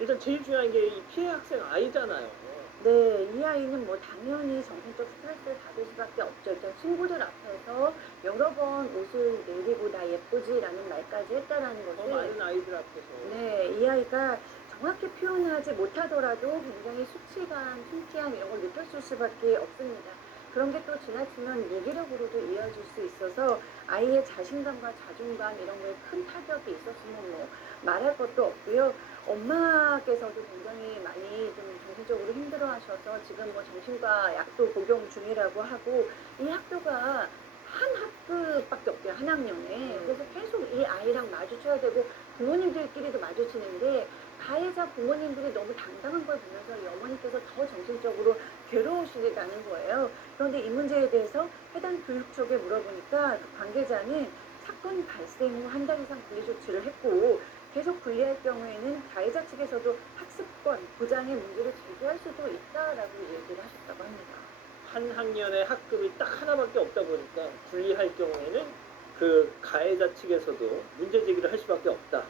일단 제일 중요한 게 이 피해 학생 아이잖아요. 네, 이 아이는 뭐 당연히 정신적 스트레스를 받을 수밖에 없죠. 일단 친구들 앞에서 여러 번 옷을 내리고 나 예쁘지라는 말까지 했다라는 것은 많은 아이들 앞에서. 네, 이 아이가 정확히 표현하지 못하더라도 굉장히 수치감, 창피함 이런 걸 느꼈을 수밖에 없습니다. 그런 게 또 지나치면 무기력으로도 이어질 수 있어서 아이의 자신감과 자존감 이런 거에 큰 타격이 있었으면 뭐 말할 것도 없고요. 엄마께서도 굉장히 많이 좀 정신적으로 힘들어하셔서 지금 뭐 정신과 약도 복용 중이라고 하고 이 학교가 한 학급밖에 없대요, 한 학년에. 그래서 계속 이 아이랑 마주쳐야 되고 부모님들끼리도 마주치는데 가해자 부모님들이 너무 당당한 걸 보면서 이 어머니께서 더 정신적으로 괴로우시다는 거예요. 그런데 이 문제에 대해서 해당 교육 쪽에 물어보니까 그 관계자는 사건 발생 후 한 달 이상 분리 조치를 했고 계속 분리할 경우에는 가해자 측에서도 학습권 보장의 문제를 제기할 수도 있다라고 얘기를 하셨다고 합니다. 한 학년에 학급이 딱 하나밖에 없다 보니까 분리할 경우에는 그 가해자 측에서도 문제 제기를 할 수밖에 없다.